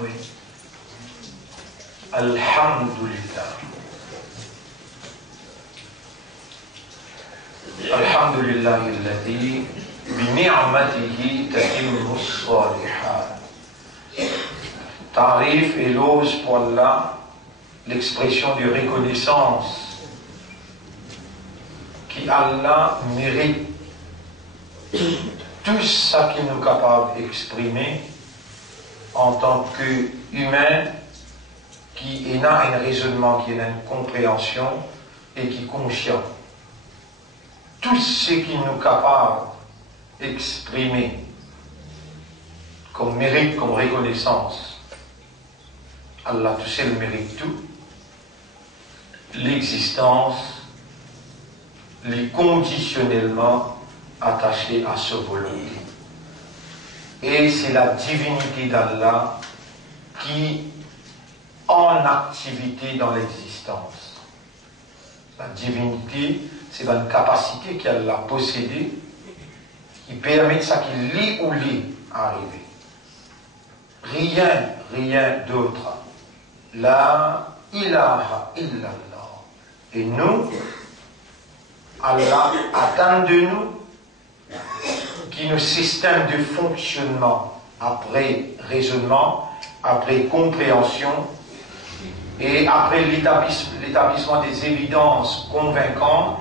Oui. Alhamdulillah. Alhamdulillah alladhi bi ni'matihi tatimmu as-salihat. Tarif et éloge pour Allah, l'expression de reconnaissance qui Allah mérite tout ce qu'il nous est capable d'exprimer en tant qu'humain qui a un raisonnement, qui a une compréhension et qui est conscient. Tout ce qu'il nous est capable d'exprimer comme mérite, comme reconnaissance, Allah tout seul mérite tout. L'existence, les conditionnellement attachés à sa volonté. Et c'est la divinité d'Allah qui en activité dans l'existence. La divinité, c'est une capacité qu'elle a possédée qui permet de ça qu'il lit ou lit arriver. Rien d'autre. La ilaha illallah. Et nous, Allah attend de nous qui nos systèmes de fonctionnement, après raisonnement, après compréhension et après l'établissement des évidences convaincantes,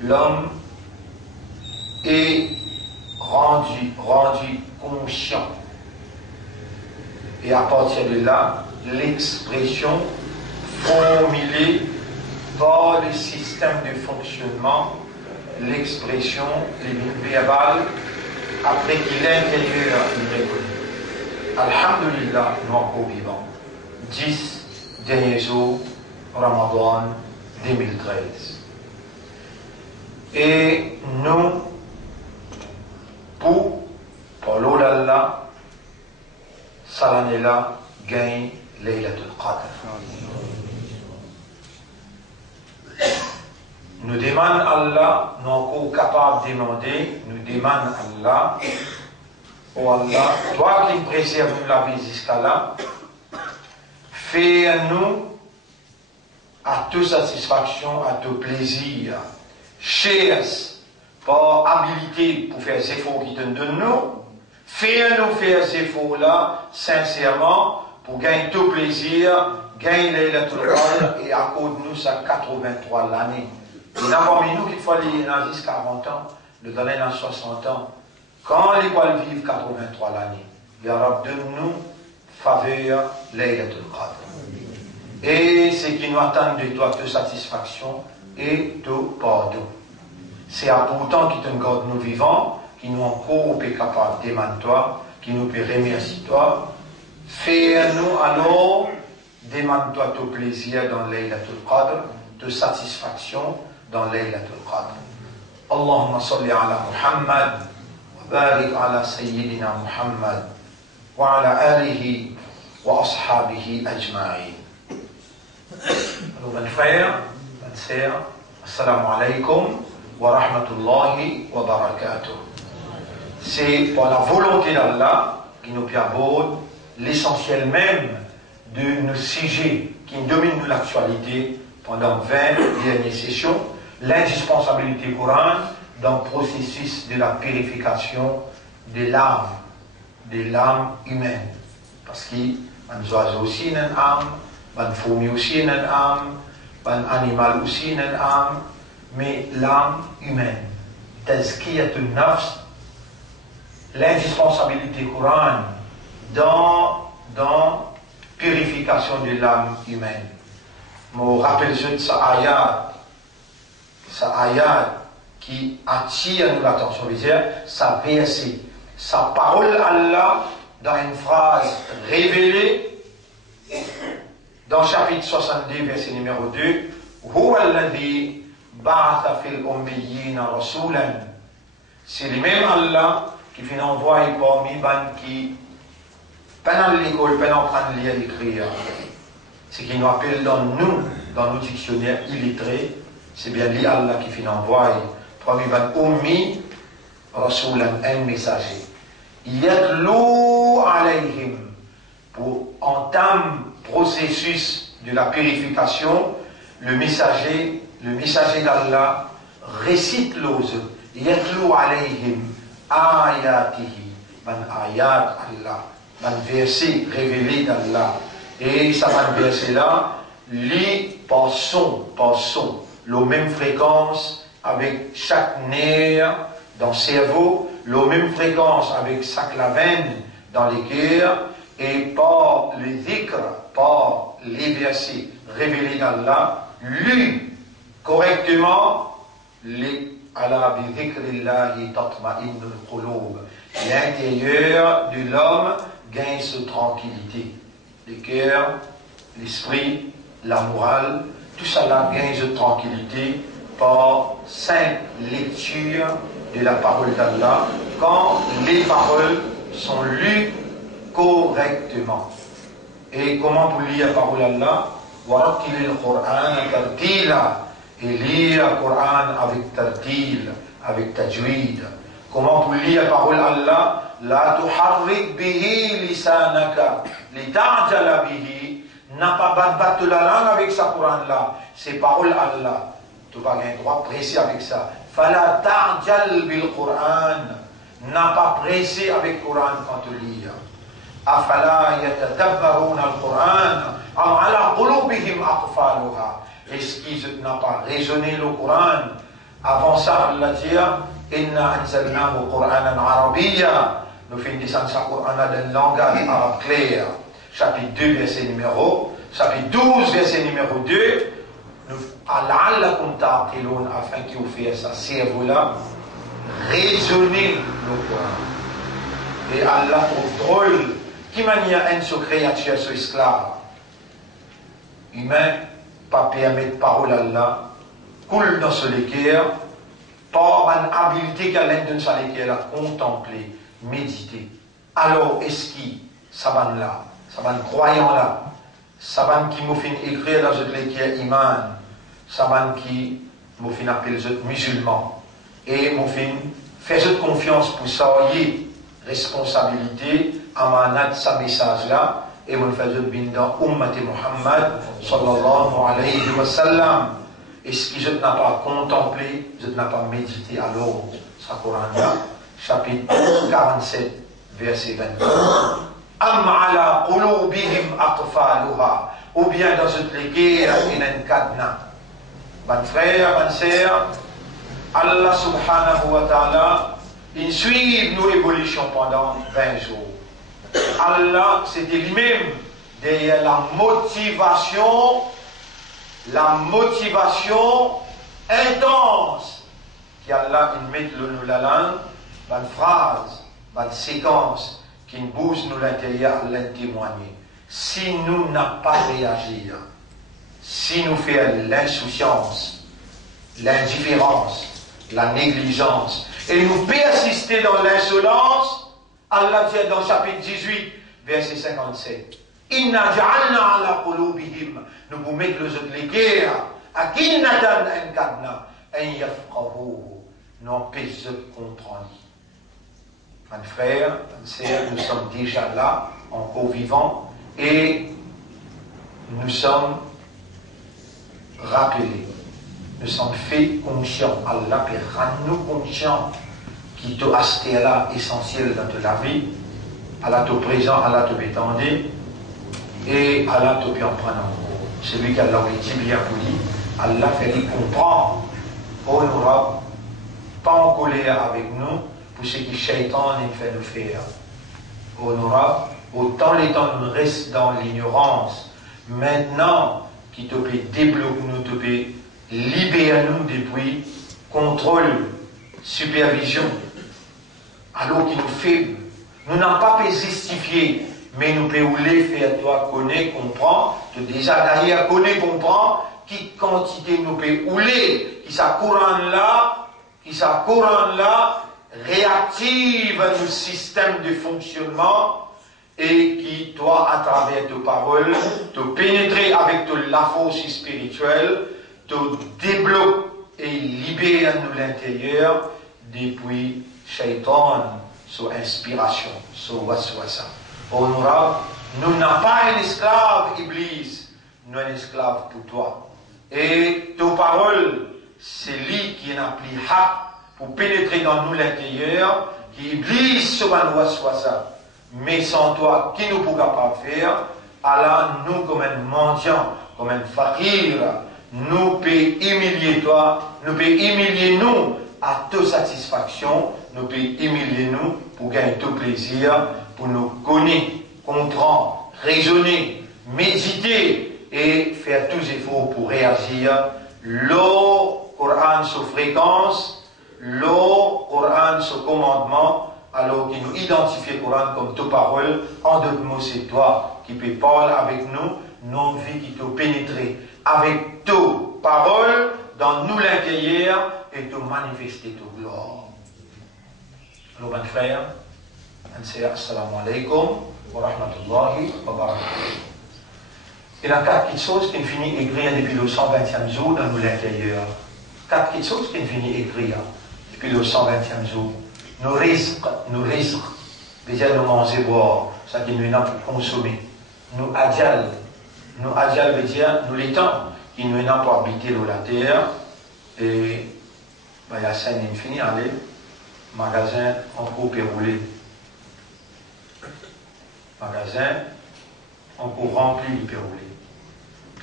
l'homme est rendu conscient. Et à partir de là, l'expression formulée par le système de fonctionnement, l'expression verbale, après qu'il l'intérieur il reconnaît. Alhamdulillah, nous encore vivants. 10 derniers jours, Ramadan 2013. Et nous, pour l'eau d'Allah, Salanela gagne Laylatul Qadr. Nous demandons Allah, nous encore capables de demander, nous demandons Allah, oh Allah, toi qui préserves la vie jusqu'à là, fais-nous à toute satisfaction, à tout plaisir, cherche par habilité pour faire ces efforts qui te donnent nous, fais-nous faire ces efforts-là, sincèrement, pour gagner tout plaisir, gagner Laylatul Qadr et accorde-nous ça 83 l'année. Et là, parmi nous, qu'il faut aller dans 10, 40 ans, le donner dans 60 ans, quand l'école vive 83 l'année, ya Rab, donne-nous faveur Laylatul Qadr. Et ce qui nous attend de toi, de satisfaction et de pardon. C'est à pourtant qui te garde nous vivants, qui nous encore est capable d'aimer toi, qui nous peut remercier toi. Fais-nous alors demande-toi ton plaisir dans Laylatul Qadr, de satisfaction dans Laylatul Qadr. Allahumma salli ala Muhammad, wa barik ala Sayyidina Muhammad, wa ala alihi wa ashabihi ajma'in. Alors, mes frères, mes sœurs, assalamu alaikum wa rahmatullahi wa barakatuh. C'est pour la volonté d'Allah qui nous aborde l'essentiel même de nos sujets qui dominent l'actualité pendant 20 dernières sessions, l'indispensabilité courante dans le processus de la purification de l'âme humaine. Parce que les oiseaux aussi ont une âme, les fourmis aussi ont une âme, les animaux aussi ont une âme, mais l'âme humaine, tazkiyatun nafs, l'indispensabilité courante dans purification de l'âme humaine. Je me rappelle de sa ayat qui attire l'attention, sa verset, sa parole Allah dans une phrase révélée dans chapitre 62, verset numéro 2, Huwa alladhi ba'atha fil ummiyina rasulan. C'est le même Allah qui fait envoyer parmi les qui pendant l'école, pendant prendre lire et écrire. Ce qui nous appelle dans nos dictionnaires illettrés, c'est bien lui Allah qui fait envoyer parmi les ummi rasulan, un messager. Yadlou alayhim, pour entame processus de la purification, le messager d'Allah récite l'ose, yatlu alayhim ayatihi, man ayat Allah, man verset révélé d'Allah. Et ça man verset là, les passons, la même fréquence avec chaque nerf dans le cerveau, la même fréquence avec chaque veine dans les cœurs, et par les dhikr, par les versets révélés d'Allah, lus correctement, ala bi dhikrillahi tatma'innul qulub. L'intérieur de l'homme gagne cette tranquillité. Le cœur, l'esprit, la morale, tout cela gagne cette tranquillité par simple lecture de la parole d'Allah, quand les paroles sont lues correctement. Et comment pour lire la parole d'Allah? Warattilil Qur'an tartila. Et lire le Coran avec tartil, avec tajwid. Comment pour lire la parole d'Allah? La tuharrik bihi lisanaka li ta'jala bihi. N'a pas battu la langue avec sa Coran là. C'est parole Allah. Tu vas gagner droit pressé avec ça. Fala ta'jal bil Qur'an. N'a pas pressé avec le Coran quand tu lis. Afala yatadabbaruna al-Qur'an am ala qulubihim aqfaluha. Est-ce qu'ils n'ont pas raisonné le Coran? Avant ça, Allah dit Inna anzalnahu Qur'anan arabiyya. Nous faisons descendre ce Coran dans le langage arabe clair. Chapitre 2, verset numéro 12, verset numéro 2. Ala'allakum ta'qilun, afin qu'il vous fasse ça cerveau-là raisonner le Coran. Et Allah trouve drôle. Qui manière un se créature, ce esclave humain, pas permettre parole à Allah, coule dans ce cœur, par une habilité qu'elle a dans sa cœur, à contempler, méditer. Alors, est-ce qu'il, saban là, saban croyant là, saban qui m'a fait écrire dans ce cœur iman, saban qui m'a fait appeler les musulmans, et m'a fait faire cette confiance pour ça, responsabilité, amanat sa message là, et vous faites binda ummati Muhammad sallallahu alayhi wa sallam. Est-ce que je n'ai pas contemplé, je n'ai pas médité alors sa Coran là, chapitre 47, verset 22. Am ala qulubihim aqfaluha, ou bien dans cette guerre in un cadenas. Ban frère, ban sœur, Allah subhanahu wa ta'ala, il suit nos évolutions pendant 20 jours. Allah, c'était lui-même derrière la motivation intense qu'Allah il met nous la langue, une phrase, une séquence qui nous bouge nous l'intérieur à témoigner. Si nous n'avons pas réagi, si nous faisons l'insouciance, l'indifférence, la négligence, et nous persister dans l'insolence, Allah dit dans chapitre 18, verset 57, Inna ja'alna ala qulubihim, nous vous mettons les guerres, akinnatan en kadna, en yafqahu, nous empêchons de comprendre. Mes frères, mes sœurs, nous sommes déjà là, encore vivants, et nous sommes rappelés, nous sommes faits conscients. Allah peut rendre-nous conscients qui te acheté là essentiel dans ta vie, Allah te présent, Allah te bétendé, et Allah te peut en prendre en gros. Celui qui a dit bien pour lui, Allah fait lui comprendre, oh nous pas en colère avec nous, pour ce qui Shaitan nous fait nous faire. Oh nous autant les temps nous reste dans l'ignorance, maintenant qui te peut débloquer nous, te peut libérer nous depuis contrôle, supervision. Alors qu'il nous fait, nous n'avons pas pu justifier, mais nous pouvons les faire, toi, connaître, comprendre, déjà derrière, connaître, comprendre, qui quantité nous pouvons ouler, qui ça courant là, réactive nos systèmes de fonctionnement, et qui, toi, à travers tes paroles, te pénétrer avec la force spirituelle, te débloque et libère nous l'intérieur depuis Shaitan, sous inspiration, sous waswasa. honorable, nous n'avons pas un esclave, Iblis, nous un esclave pour toi. Et tes paroles, c'est lui qui est appelé pour pénétrer dans nous l'intérieur, qui Iblis se va soit ça. Mais sans toi, qui nous pourra pas faire, alors nous, comme un mendiant, comme un fakir, nous peut humilier toi, nous peut humilier nous à toute satisfaction, nous peut humilier nous pour gagner tout plaisir, pour nous connaître, comprendre, raisonner, méditer et faire tous les efforts pour réagir. Le Coran sur fréquence, le Coran sur commandement, alors qu'il nous identifie le Coran comme ta parole, en d'autres mots, c'est toi qui peux parler avec nous, non vie qui te pénétrer avec ta parole dans nous l'intérieur et te manifester ta gloire. Alors, mes frères, assalamu alaikum wa rahmatullahi wa barakatuh. Il y a 4 petites choses qui finissent écrire depuis le 120e jour dans nous l'intérieur. 4 petites choses qui finissent écrire depuis le 120e jour. Nos risques, déjà nous manger, boire, ça qui nous est pour consommer. Nous adjal veut dire nous les temps qui nous est pour habiter dans la terre. Et il y a 5 infini, allez, magasin en cours péroulé. Magasin en cours rempli de péroulé.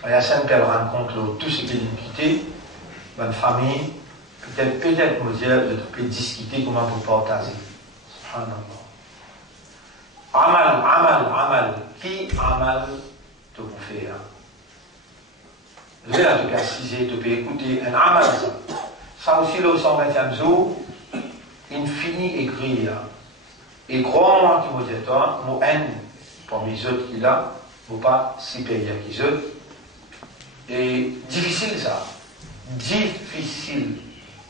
Il y a 5 pèlerins contre tout ce qui est quitté, bonne famille. Peut-être, me dire, de peut discuter comment vous partager. Subhanallah. Amal. Qui amal te vous faire? Je vais là te préciser, te peux écouter un amal. Ça aussi, le 120e jour, il finit écrire. Et crois-moi qui me dit, toi, mon haine pour mes autres qui là, ou pas supérieur qu'ils autres. Et difficile ça. Difficile.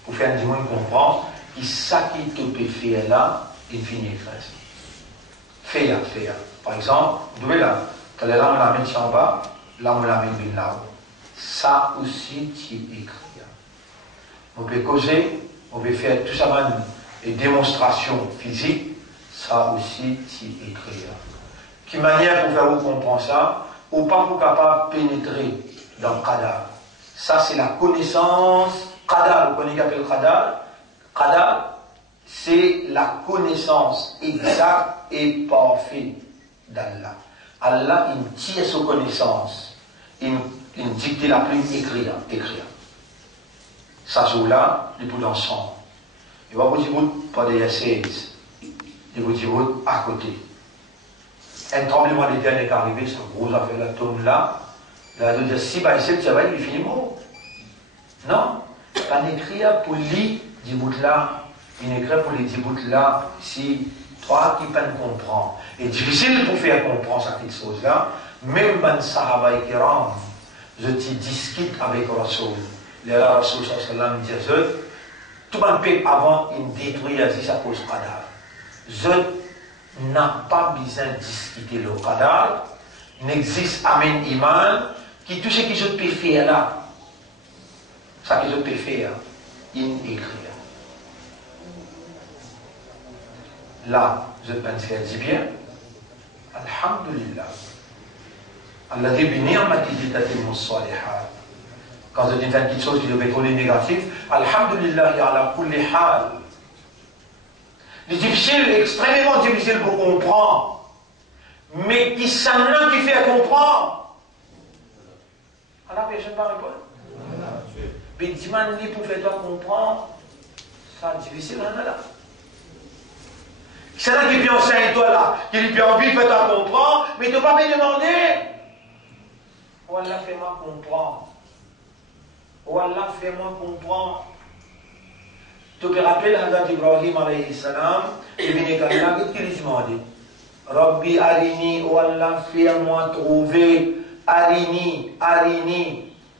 Pour faire du monde comprendre que ça qui te peut faire là, il finit écrire. Faire. Par exemple, vous devez là, quand là on la met en bas, là on la met là. Ça aussi, tu écris. On peut causer, on peut faire tout ça, des démonstrations physiques, ça aussi, tu écris. Quelle manière pour faire vous comprendre ça, ou pas pour capable de pénétrer dans le cadavre. Ça, c'est la connaissance. Qadar, vous connaissez qu'appelle Qadar? Qadar, c'est la connaissance exacte et parfaite d'Allah. Allah, il tire sa connaissance. Il dicte la plume, écrire. Ça, jour-là, il peut ensemble. Il va vous dire, pas des 16. Il vous dire, à côté. Un tremblement de terre est arrivé, c'est une grosse affaire, la tombe là. Là, de dire, si, bah, c'est le travail, il finit mort. Non. Pas d'écrire pour les 10 bouts là, il écrit pour les 10 bouts là, si toi qui peuvent comprendre. Et difficile pour faire comprendre cette chose-là, même dans Sahaba et Kiram, je te discute avec Rasoul. Là, Rasoul sallallahu alayhi wa sallam dit, tout le monde peut avant, il détruit la vie, ça cause cadavre. Je n'ai pas besoin de discuter le cadavre, n'existe amen iman, qui tout ce que je peux faire là, ça que je peux faire, il écrit. Là, je pense qu'elle dit bien, Alhamdulillah. Alladhi bi ni'matihi tatimmu s-salihat. Quand je dis une petite chose qui devait être négative, Alhamdulillah ala kulli hal. C'est difficile, extrêmement difficile pour comprendre. Mais qui s'en a qui fait comprendre? Alors, je ne vais pas répondre. Mais dis-moi, pour faire toi comprendre, ça c'est difficile, là. C'est là qui peut enseigner toi là, qui lui peut envie de faire toi comprendre, mais tu ne vas pas me demander. Oh Allah, fais-moi comprendre. Oh Allah, fais-moi comprendre. Tu te rappelles Hazrat Ibrahim alayhi salam, il venait quand il a demandé. Rabbi arini, oh Allah, fais-moi trouver. Arini,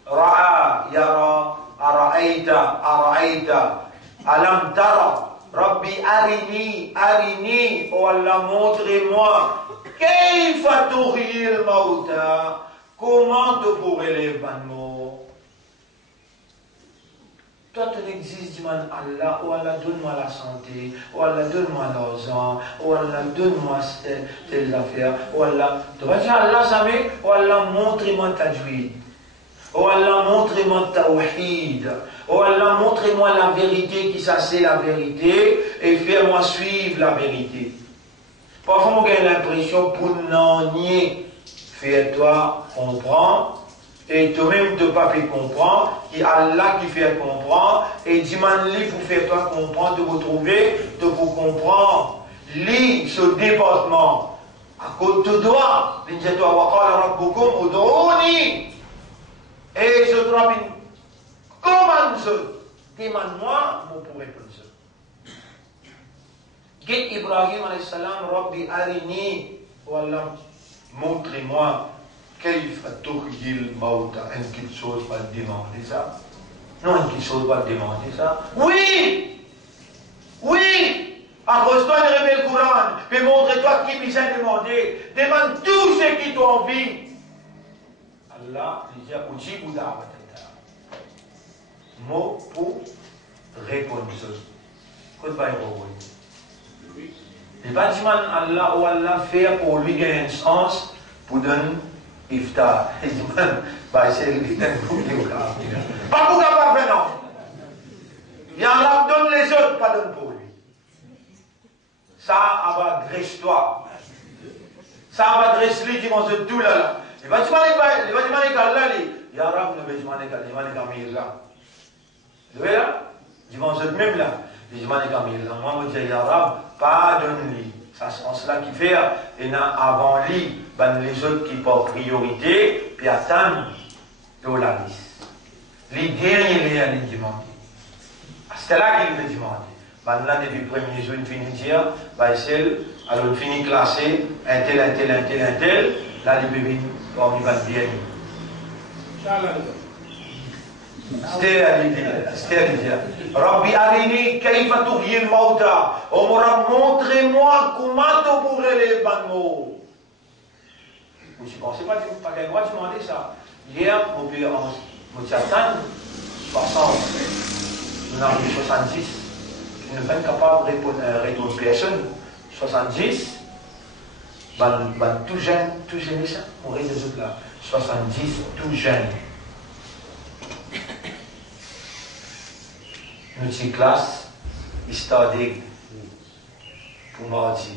Ra'a, Yara, Ara'aita, Alam Tara, Rabbi arini, oh Allah, montrez-moi, Kayfa tuhyil mauta, comment tu pourrais les morts? Toi, tu n'existes, dis-moi Allah, oh Allah, donne-moi la santé, oh Allah, donne-moi l'argent, oh Allah, donne-moi telles affaires, oh Allah. Tu vas dire Allah, ça met, oh Allah, montre-moi ta juillet. Oh Allah, montrez-moi tawhid. Oh Allah, montrez-moi la vérité, qui ça c'est la vérité, et fais-moi suivre la vérité. Parfois, on a l'impression pour n'en nier. Fais-toi comprendre, et toi-même ne pas fait comprendre, et Allah qui fait comprendre, et dis-moi-lui pour faire toi comprendre, de vous trouver, de vous comprendre. Lis ce département. À côté de toi, dis-toi, wa qala rabbukum ud'uni. Et je te rappelle, comment je demande-moi, mon pour répondre. Get Ibrahim alayhi salam, Rabbi arini, wallah, montrez-moi, kayfa tuhyil mauta, quelque chose va demander ça. Non, quelque chose va demander ça. Oui! Oui! Accroche-toi et révèle le Coran, puis montre-toi qui m'y a demandé. Demande tout ce qui t'a envie. Allah disait Ujibu da'watata. Mot pour répondre. Qu'est-ce que tu il va dire Allah ou Allah faire pour lui gagner un sens pour donner iftar. Il dit c'est le temps pour lui. Pas pour capable non. Et Allah donne les autres, pas donne pour lui. Ça va dresse-toi. Ça va dresser-lui, dis moi tout là. Il va dire Allah, Ya Rab, ne vais pas dire là. Vous voyez là? Dis-moi même là. Dis-moi moi, je dis Ya Rab, pardonne-lui. Ça, c'est cela qui fait, et avant lui, les autres qui portent priorité, puis attendent de la liste. Les derniers, les demander. C'est là qu'il me demande. Là, depuis le premier jour, il finit de dire, alors il finit classé, un tel, là, les bébés, comme il va bien. C'est-à-dire, Rabbi Arini, Kaifa Tuhyil Mauta. Montrez-moi comment tu pourrais les banaux. Vous ne pensez pas que quelqu'un va demander ça. Hier, mon père, mon tchatan, 60, nous avons 70. Je ne suis pas capable de répondre personne. 70, tout jeune, ça, on reste des autres là. 70, tout jeune. Notre classe, histoire pour mardi.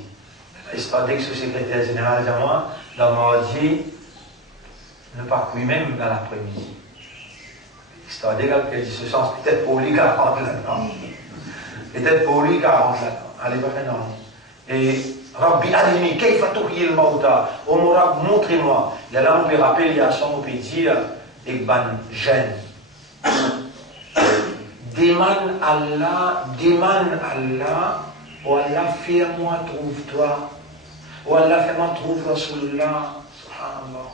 Histoire que ce secrétaire général de moi, dans mardi, ne pas courir même dans l'après-midi. Histoire qu'elle dit ce sens, peut-être pour lui 40 là-dedans. Peut-être pour lui 40 là-dedans. Allez, pas faire non. Et Rabbi Alimi, Kaifa Tuhyil Mauta, montrez-moi. Il y a là, on peut rappeler, il y a ça, on peut dire, et ban jeune. Demande Allah, oh Allah, fais-moi, trouve-toi. Oh Allah, fais-moi, trouve Rasulullah. Subhanallah.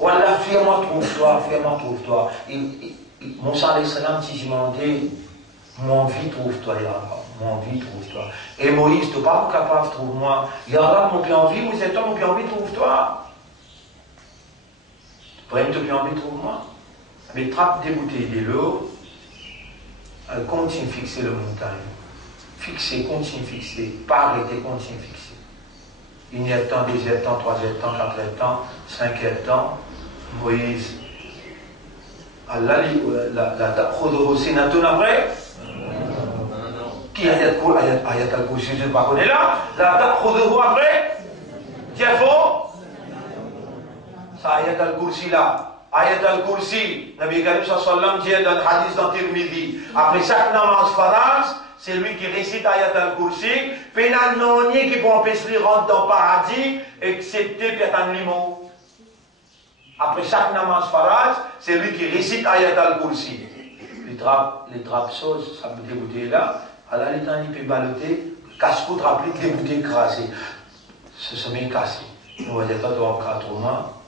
Oh Allah, fais-moi, trouve-toi. Moussa alayhi salam, si je demandais, mon vie, trouve-toi, Ya Allah. Mon vie, trouve-toi. Et Moïse, tu n'es pas capable, trouve-moi. Ya Allah, mon pied en vie, vous êtes mon pied en vie, trouve-toi. Prends ton pied en vie, trouve-moi. Mais trappe des bouteilles de l'eau. Elle continue de fixer le montagne. Fixer, continue de fixer. Pas arrêter, continue de fixer. 1 temps, 2 temps, 3 temps, 4 temps, 5 temps. Moïse. Allah, la ta'khudhuhu sinatun après. Qui ayat al-kursi, je ne sais pas connaître là. La ta'khudhuhu après. Tiens, faux. Ça, ayat al-kursi là. Ayat al-Kursi, Nabi Karim sallam dit dans le hadith dans Tirmidhi, après chaque namaz faraz, c'est lui qui récite Ayat al-Kursi, puis il y a un nonier qui peut empêcher de rentrer dans le paradis, excepté Piatan Limon. Après chaque namaz faraz, c'est lui qui récite Ayat al-Kursi. Les draps sauces, ça peut débouter là, à la l'état, il peut baloter, casse-coute rapide, débouter, écrasé. Ce sommet cassé. Nous voyons pas dans 4 mois.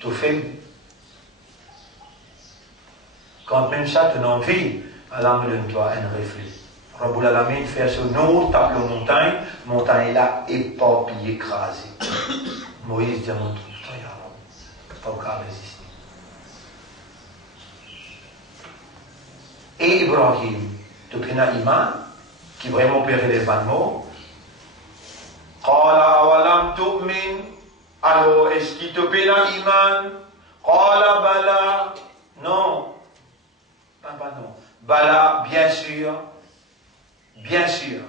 Tout fait. Quand même ça, tu n'as envie, Allah me donne-toi un reflet. Rabbul Alamin fait ce nom, tape la montagne, montagne là, éparpillée, écrasée. Moïse dit à mon trouve-toi, Ya Rab, pas qu'à résister. et Ibrahim, de Pena Iman, qui vraiment peut relever le mot. Qala awalam tu'min, alors est-ce qu'il te Pena Iman? Qala bala, non. Non. Bala, bien sûr. Bien sûr.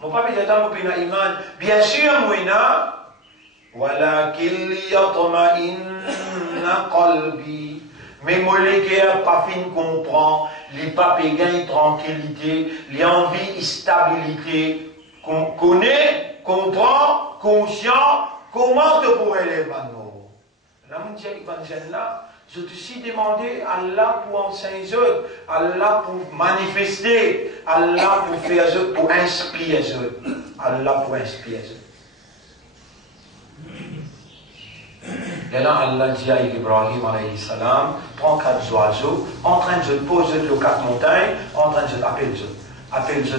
Mon papa dit attends, Pena Iman, bien sûr, Mouina. Walakin liyatma'inna qalbi. Mais molécules pas fin comprend, les papes gagnent tranquillité, les envies stabilité, qu'on connaît, comprend, conscient, comment te pourrait les panneaux. Là, mon Dieu, là, je te suis demandé à Allah pour enseigner, Allah pour manifester, Allah pour faire, pour inspirer, Allah pour inspirer. Et là, Allah dit à Ibrahim, alayhi salam, prends 4 oiseaux, en train de se poser le 4 montagnes, en train de se appeler les autres. Appelle les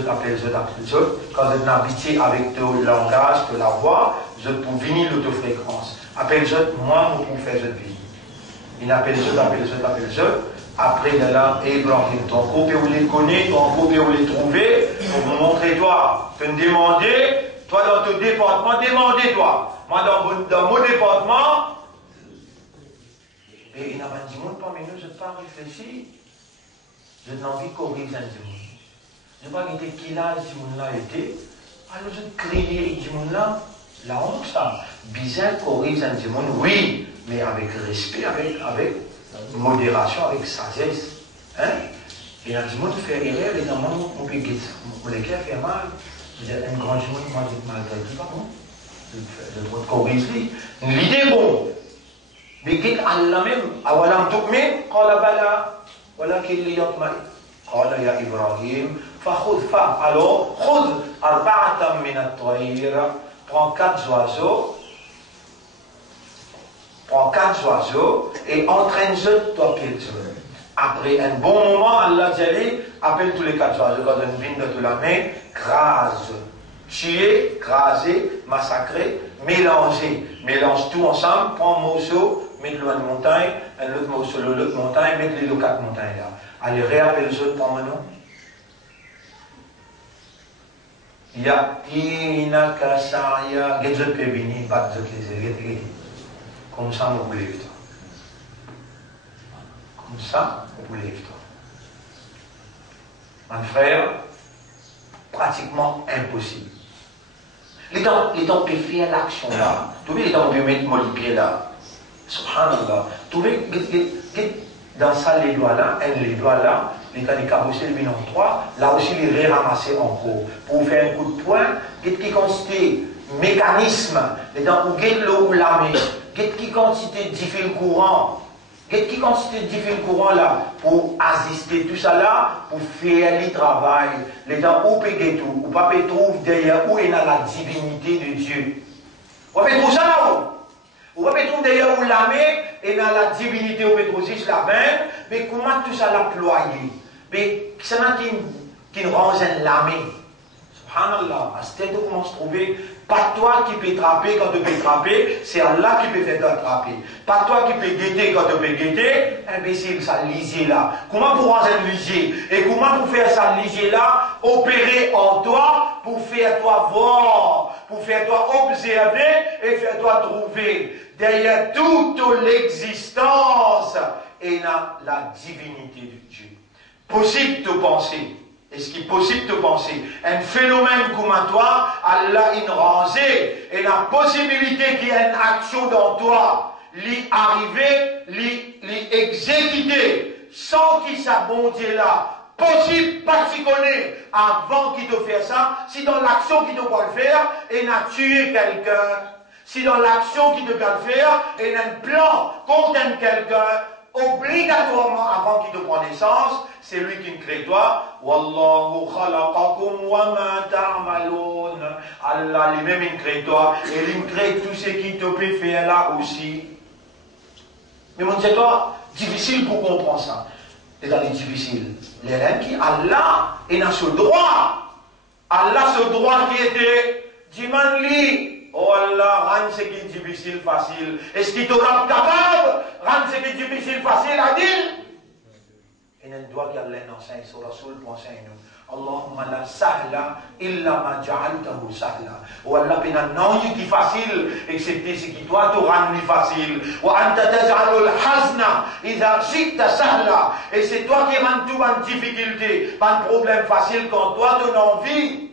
autres. Quand vous êtes habitué avec le langage, de la voix, je peux venir l'autofréquence. Appelle les autres, moi, je peux faire cette vie. Il appelle les autres. Après, il est là, Ibrahim, ton copain, vous les connaissez, ton copain, vous les trouvez, pour vous montrer, toi, te demander, toi, dans ton département, demandez-toi. Moi, dans mon département, et il n'y a pas de monde parmi nous, je ne pas réfléchir. Je n'ai envie qu'on corrige un monde. Je ne sais pas qui là, ce monde-là était. Alors je criais, ce monde-là, la honte, ça. Bizarre, corrige un monde, oui, mais avec respect, avec modération, avec sagesse. Hein? Et un monde fait erreur, les gens, on peut guetter, on les faire mal. Un grand monde, moi, je malgré tout, pas bon. Je dois corriger. L'idée, bon. Mais qu'est-ce Allah même, awalam tu'min, qala bala, walakin liyatma'in. Qala ya Ibrahim, fakhudh alors, khudh arba'atan min at-tayr, prends 4 oiseaux, et entraîne-le, toi, Pierre. Après un bon moment, Allah dit, appelle tous les 4 oiseaux, quand on vient de la main, crase. Tuer, craser, massacrer, mélanger. Mélange tout ensemble, prends un morceau, mets-le à une montagne, un autre morceau, l'autre montagne, mets-les aux 4 montagnes là. Allez, réappelle les autres pour maintenant. Yatina kasaya, get the pebini, bat the les. Comme ça, on vous lève toi. Comme ça, on vous lève toi. Mon frère, pratiquement impossible. Les temps peut faire l'action là. Tous les temps peut mettre mon pied là. Subhanallah. Tous les dans ça les doigts là, les doigts là, les temps de cabosser le bilan 3, là aussi les ramasser en gros. Pour faire un coup de poing, qui quantité mécanisme, les temps où get l'eau ou la mer, qui quantité de fil courant. Qui constitue le courant là pour assister tout ça là, pour faire le travail, les gens où peut tout, ou pas peut trouver derrière où est la divinité de Dieu. On peut trouver ça là où? On peut trouver derrière où l'armée est dans la divinité, on peut trouver juste la main, mais comment tout ça l'a ployé? Mais c'est là qui rend l'armée. Subhanallah, à ce stade où on se trouver. Pas toi qui peux trapper quand tu peux trapper, c'est Allah qui peut faire attraper. Pas toi qui peux guetter quand tu peux guetter, imbécile, ça lisier là. Comment pour rendre un lisier? Et comment pour faire ça lisier là, opérer en toi, pour faire toi voir, pour faire toi observer et faire toi trouver. Derrière toute l'existence, et la divinité de Dieu. Possible de penser. Est-ce qu'il est possible de penser un phénomène comme toi, Allah une rangée, et la possibilité qu'il y ait une action dans toi, l'y arriver, l'y exécuter, sans qu'il s'abondie là, possible, pas s'y connaît, avant qu'il te fasse ça, si dans l'action qu'il te doit le faire, et n'a tué quelqu'un, si dans l'action qu'il te doit le faire, et n'a un plan contre quelqu'un, obligatoirement avant qu'il te prenne naissance, c'est lui qui crée toi. Wallahu khalaqakum wa ma ta'malun. Allah lui-même il crée toi et il crée tout ce qui te peut faire là aussi. Mais mon Dieu, toi, difficile pour comprendre ça. C'est difficile. Les reines qui Allah est dans ce droit. Allah ce droit qui était Dimani. Oh Allah, rendre ce qui est difficile facile. Est-ce qu'il te rend capable rendre ce qui est difficile facile à dire? Et nous doit qu'Allah enseigne sur Rasoul pour enseigner nous. Allahumma la sahla illa ma ja'altahu sahla. Ou Allah pena non qui facile, excepté ce qui doit te rendre facile. Wa anta taj'alul hazna idha shi'ta sahla. Et c'est toi qui rends tout en difficulté, pas de problème facile quand toi tu as envie.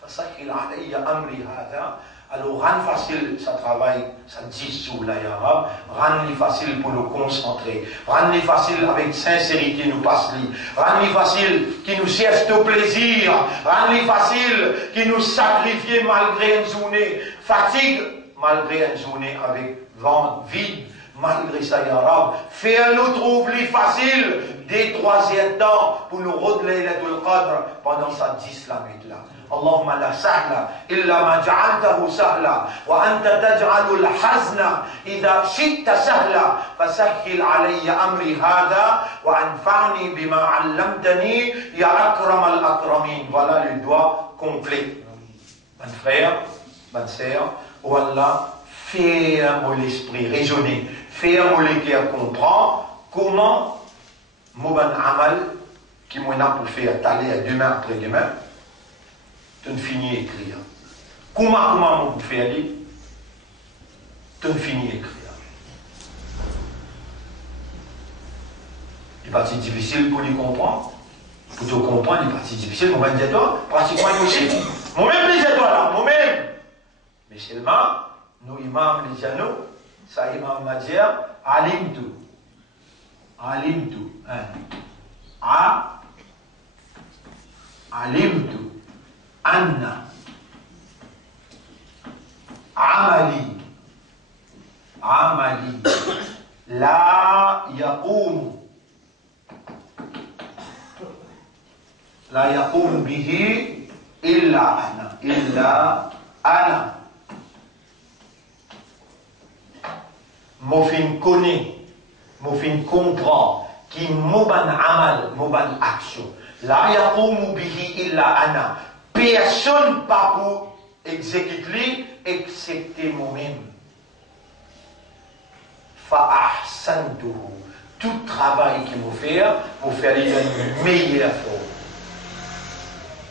Fasahil alayya amri hada. Alors, rendre facile ça travail, ça dit sous la yara, rendre facile pour nous concentrer, rendre facile avec sincérité nous passe-li, rendre facile qui nous cherche au plaisir, rendre facile qui nous sacrifie malgré une journée fatigue, malgré une journée avec vent vide, malgré ça yara, faire-nous trouver facile des troisième temps pour nous redler le cadre pendant ça 10 la nuit là. اللهم لا سهل إلا ما جعلته سهلا وأنت تجعل الحزن إذا شئت سهلا فسهل علي أمري هذا وأنفعني بما علمتني يا أكرم الأكرمين. Voilà le doigt complet. Mon frère, bonne sœur, oh Allah, fais-moi l'esprit raisonner, fais-moi le cœur comprendre comment mon amal qui m'en a pour faire taler à demain après-demain. Tu ne finis d'écrire. Comment mon faire aller? Tu ne finis d'écrire. Les parties difficiles pour les comprendre. Pour te comprendre, les parties difficiles, moi, je dis toi, pratiquement impossible. Moi-même, je dis toi là, moi-même. Mais seulement, nous, imams, les janos, ça, imam m'a dit, alimtu. Alimtu. Alimtu. أن عملي لا يقوم به إلا أنا مفين كوني مفين comprend qui موبان عمل موبان action لا يقوم به إلا أنا. Personne pas pour exécuter excepté moi-même. Fa'ahsantuhu. Tout travail qu'il faut faire une meilleure forme.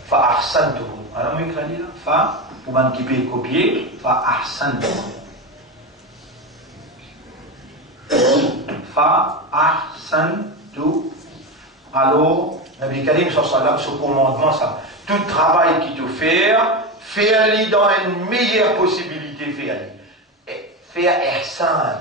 Fa'ahsantuhu. Alors, on va écrire fa, pour m'en copier, fa'ahsantuhu. Fa'ahsantuhu. Alors, Nabi Karim sallallahu ce commandement, ça. Tout travail qui te fait, fais-le dans une meilleure possibilité, fais-le. Faire ihsan.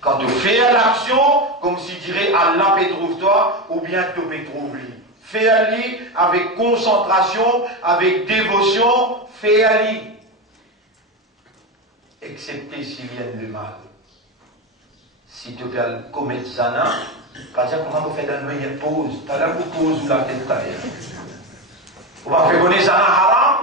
Quand tu fais l'action, comme si dirait Allah peut trouver toi, ou bien tu peux trouver lui. Fais-le avec concentration, avec dévotion, fais-le. Excepté s'il y a le mal. Si tu peux commettre zana, pas dire comment vous faites une meilleure pause. Tu as la pause ou la tête taille. On va faire connaître ça haram.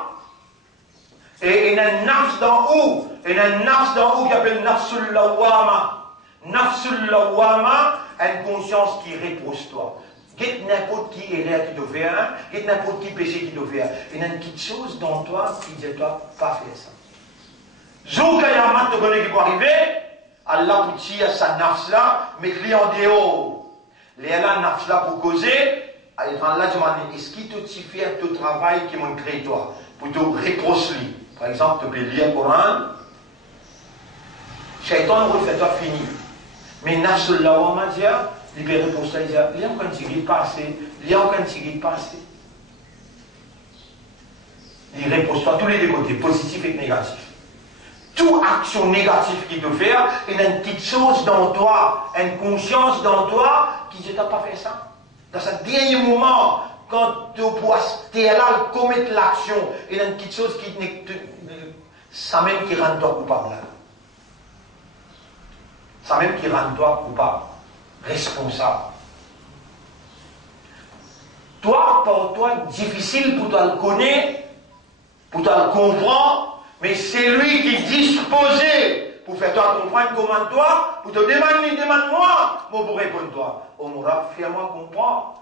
Et il y a un nafs d'en haut. Il y a un nafs d'en haut qui s'appelle nafsul lawama. Nafsul lawama a une conscience qui repose toi. Get n'importe qui erreur qui te fait un, get n'importe qui péché qui te fait un. Il y a une petite chose dans toi qui dit toi, pas faire ça. Zoukayamat te connaît qui peut arriver. Allah pour tirer sa nafs là, mettre-le en dehors. Les là nafs là pour causer. Allah demande, est-ce qu'il te fait tout travail qui m'a créé toi, pour te reprocher. Par exemple, tu peux lire le Coran, Shaitan ne refait pas fini. Mais Nafsul Lawama dit, il peut reposer, il dit, il y a un cantique passé, il y a un cantique passé. Il repose pas tous les deux côtés, positif et négatif. Toute action négative qui te fait, il y a une petite chose dans toi, une conscience dans toi qui ne t'a pas fait ça. Dans ce dernier moment, quand tu es là, commettre l'action, il y a une petite chose qui ça même qui rend toi coupable. Ça même qui rend toi coupable, responsable. Toi, pour toi, difficile pour toi le connaître, pour toi le comprendre, mais c'est lui qui est disposé pour faire toi comprendre comment toi, pour te demander, demande-moi, moi pour répondre toi. Omura, fais-moi comprendre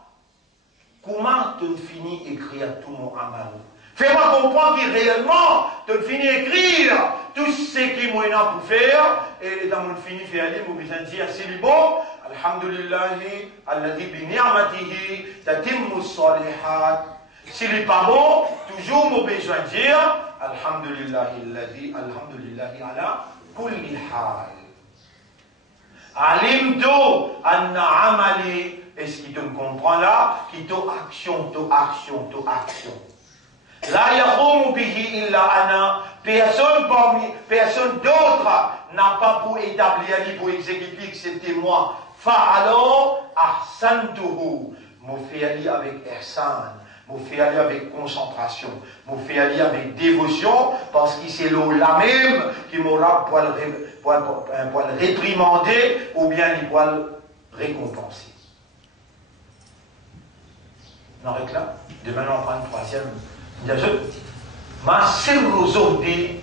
comment tu finis d'écrire tout mon amal. Fais-moi comprendre que réellement, tu finis d'écrire tout ce qui m'a pour faire, et dans mon fini faire aller, vous besoin dire, c'est bon, alhamdulillahi, alladhi bi ni'matihi, tatimmu salihat. S'il n'est pas bon, toujours mon besoin de dire, alhamdulillahi, alladhi, alhamdulillahi ala kulli hal. Alimtu anna amali, est-ce qu'il te comprend là? Qui to action. La yaqumu bihi illa ana, personne d'autre n'a pas pour établir, pour exécuter, excepté moi. Fa'alo ahsantuhu, m'o fait aller avec ihsan, m'o fait aller avec concentration, m'o fait aller avec dévotion, parce que c'est là même qui m'aura pour le réprimander ou bien pour le récompenser. On arrête là. Demain on prend une troisième. Ma aujourd'hui,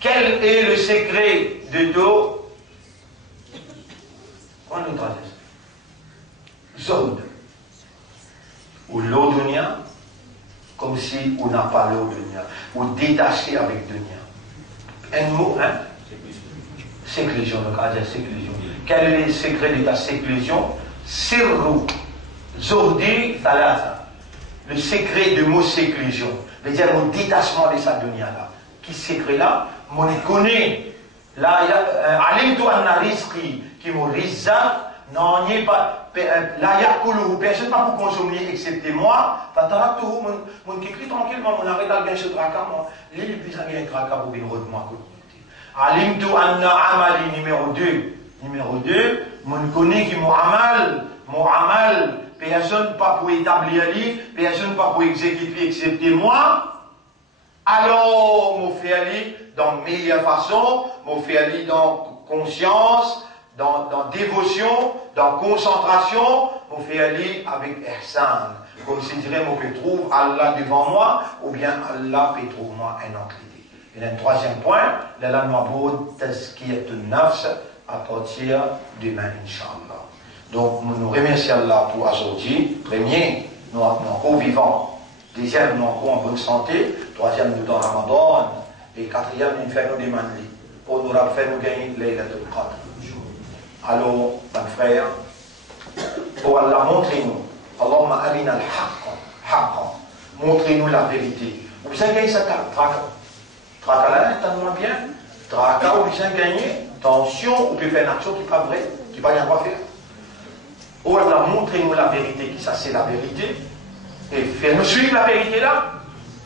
quel est le secret de l'eau? On nous traduit. Zod. Ou l'eau de nia, comme si on n'a pas l'eau de nia, ou détaché avec de nia. Un mot, hein? Séclusion, le cas de séclusion. Quel est le secret de ta séclusion? Sirru. Zordi thalatha. Le secret de mon séclusion, c'est-à-dire mon détachement de sa dunya là. Qui secret là? Mon connaît. Là, alimtu anna rizqi, qui mon rizaq, non, n'y est pas. Là, yakulu, personne n'a pour consommer excepté moi. Fataratu, mon qui crie tranquillement, mon arrête à bien ce draka, moi. Les plus amis un draka pour bien moi. Alimtu anna amali numéro 2. Numéro 2, mon connaît qui mon amal, personne pas pour établir lui, personne pas pour exécuter excepté moi. Alors, mon fait aller dans meilleure façon, mon fait aller dans conscience, dans dévotion, dans concentration, mon fait aller avec ihsan. Comme si dirait, mon peut trouver Allah devant moi, ou bien Allah peut trouver moi un autre idée. Et un troisième point, la mabud tazkiyatun nafs à partir de demain, Inch'Allah. Donc, nous remercions Allah pour aujourd'hui. Premier, nous sommes encore vivants. Deuxième, nous sommes encore en bonne santé. Troisième, nous sommes dans Ramadan. Et quatrième, nous faisons des manlis. Pour nous faire nous gagner Laylatul Qadr. Alors, mon frère, pour Allah, montrez-nous. Allahumma arina al-haqqa. Montrez-nous la vérité. Vous avez gagné ça, traka. Traka là, tellement bien. Traka, vous avez gagné. Tension, vous pouvez faire une action qui n'est pas vraie, qui ne va rien faire. Oh Allah, montrez-nous la vérité, qui ça c'est la vérité, et faites-nous suivre la vérité là.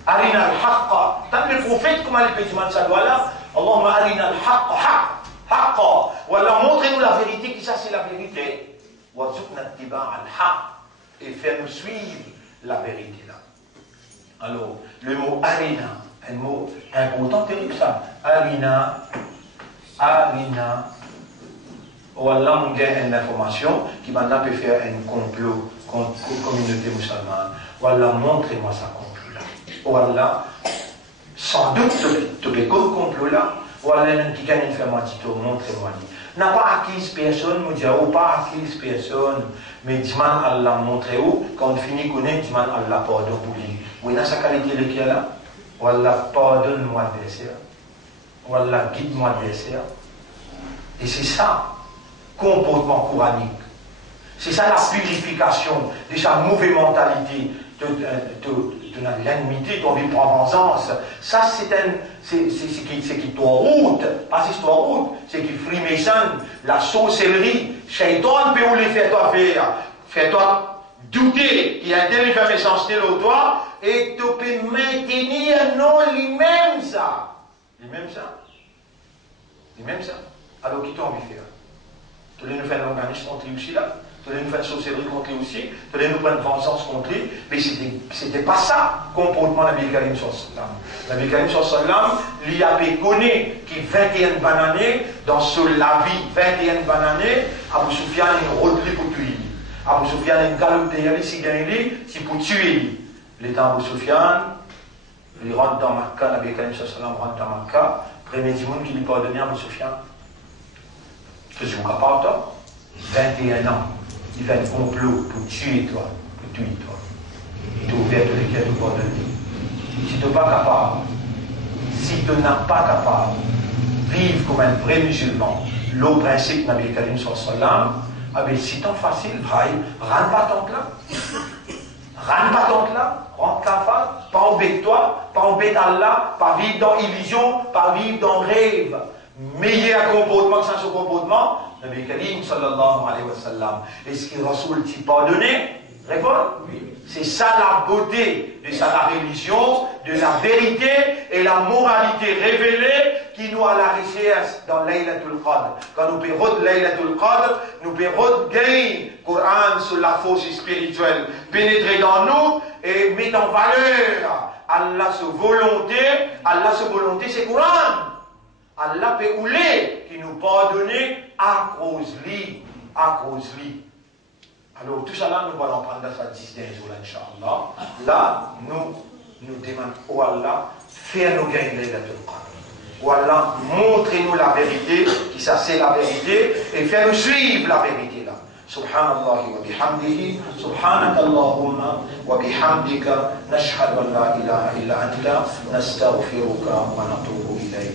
Arina al-haqqa. Tant le prophète, comment les pétiments de sa doigt là, Allahumma arina al-haqqa. Ou Allah, montrez-nous la vérité, qui ça c'est la vérité. Warzuqna ittiba al-haqq. Et faites-nous suivre la vérité là. Alors, le mot arina, un mot important, terrible ça. Arina. Ou Allah nous donne une information qui maintenant peut faire un complot contre la communauté musulmane. Ou Allah montrez-moi ce complot là. Ou Allah, sans doute, tu peux comme complot là. Ou Allah qui gagne une fermeture, montrez-moi. N'a pas acquis personne, nous disons pas acquis personne, mais diman Allah montrez-vous, quand on finit connaître, diman Allah pardonne pour lui. Vous voyez sa qualité de qui est là? Ou Allah pardonne-moi adversaire. Ou Allah guide-moi adversaire. Et c'est ça, comportement coranique. C'est ça la purification de sa mauvaise mentalité, de l'ennemité, de la vengeance. Ça, c'est qui toi route, pas c'est toi route, c'est qui freemason, la sorcellerie. Shaitan peut vous les faire toi faire. Fais-toi douter qu'il y a un tel fait méchanceté au toi, et tu peux maintenir non lui-même ça. Lui-même ça. Lui-même ça. Alors, qui t'a envie de faire? Tu veux nous faire un organisme contre lui aussi là? Tu veux nous faire une sorcellerie contre lui aussi? Tu veux nous prendre une vengeance contre lui? Mais c'était pas ça, comportement de Nabi Karim sallam. Nabi Karim sallam, lui avait connu qu'il 21 bananées, dans la vie, 21 bananées, Abu Sufyan a une route pour tuer. Abu Sufyan a une galope derrière lui, si gagne c'est pour tuer lui. L'état Abu Sufyan, il rentre dans Makkah, Nabi Karim sallam rentre dans Makkah, premier du monde qui lui pardonne à Abu Sufyan. C'est son capable, 21 ans. Il fait un complot pour tuer toi, pour tuer toi. Il t'a ouvert tous les cœurs pour pardonner. Si tu n'es pas capable, si tu n'es pas capable de vivre comme un vrai musulman, le principe Nabi Karim sallam, si c'est facile, rentre pas ton plat. Rentre pas ton plat, rentre ta face, pas embête toi, pas embête Allah, pas vivre dans illusion, pas vivre dans rêve. Meilleur comportement que ce comportement, Nabi Karim sallallahu alayhi wa sallam. Est-ce que Rasoul t'a pardonné? Réponds. Oui. C'est ça la beauté de ça, la religion, de la vérité et la moralité révélée qui nous a la richesse dans Laylatul Qadr. Quand nous pérons Laylatul Qadr, nous pérons gain Coran sur la force spirituelle pénétrer dans nous et mettre en valeur Allah sa volonté c'est Coran. Allah peut ouler qui nous pardonne à cause lui. Alors, tout ça là, nous allons prendre ça 10 jours, Inch'Allah. Là, nous demandons au Allah, faire nous gagner Laylatul Qadr. Ou Allah, montrez-nous la vérité, qui ça c'est la vérité, et faire nous suivre la vérité là. Subhanallah wa bihamdihi, subhanaka Allahumma wa bihamdika, nashhadu an la ilaha illa anta, nastaghfiruka wa natubu ilayk.